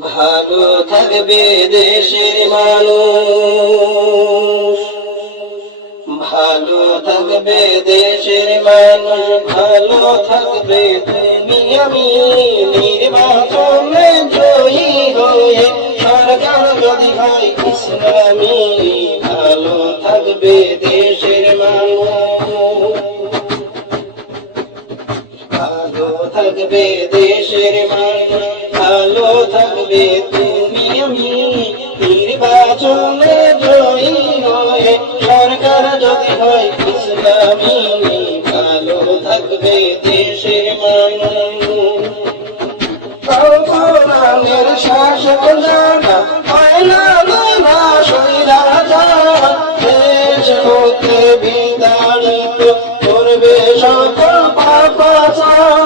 ভালো থাকবে দেশের মানুষ। ভালো থাকবে দেশের মানুষ, ভালো থাকবে তুমি আমি নির্বাচনে জয়ী হয়ে। সরকার যদি হয় ইসলামী, ভালো থাকবে দেশের মানুষ। ভালো থাকবে দেশের মানুষ, ভালো থাকবে তুমি আমি। নির্বাচনে জয়ী হয়ে সরকার যদি হয় ইসলামী, ভালো থাকবে দেশের মানুষ। কোরআনের শাসক জানা হয় না দেশ বিদারিত করবে সকল পাপাচার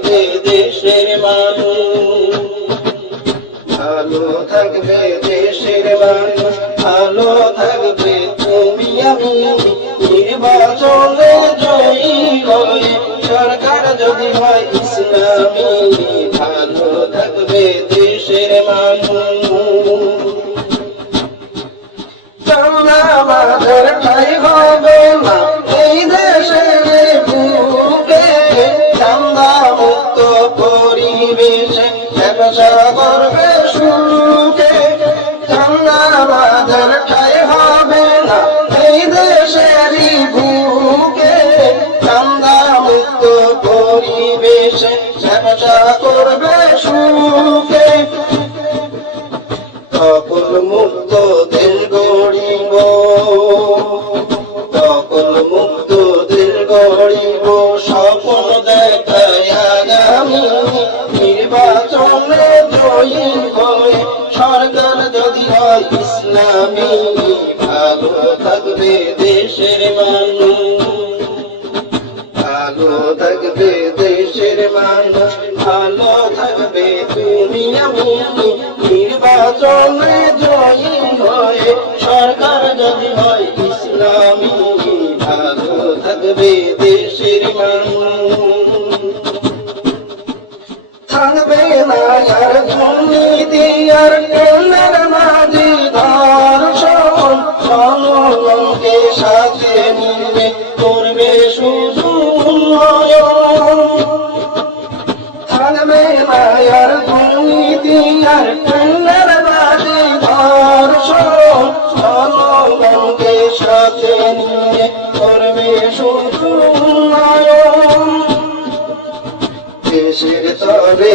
থাকবে দেশের মানুষ। ভালো থাকবে দেশের মানুষ ভালো থাকবে তুমি আমি। নির্বাচনে জয়ী হয়ে সরকার যদি হয় ইসলামী, ভালো থাকবে দেশের মানুষ। পরিবেশে ব্যবসা করবে নির্বাচনে জয়ী হয়ে সরকার যদি হয় ইসলামী ভালো থাকবে দেশের মানুষ। ভালো থাকবে দেশের মানুষ। ভালো থাকবে তুমি আমি নির্বাচনে জয়ী হয়ে সরকার যদি হয় ইসলামী, ভালো থাকবে দেশের মানুষ। আর দুর্নীতি আর কেন্দ্রের মাঝে ধর্ষণ জনগণকে সাথে নিয়ে করবে শুধু থাকবে আর দুর্নীতি আর কেন্দ্রের মাঝে করবে শুধু দেশের তরে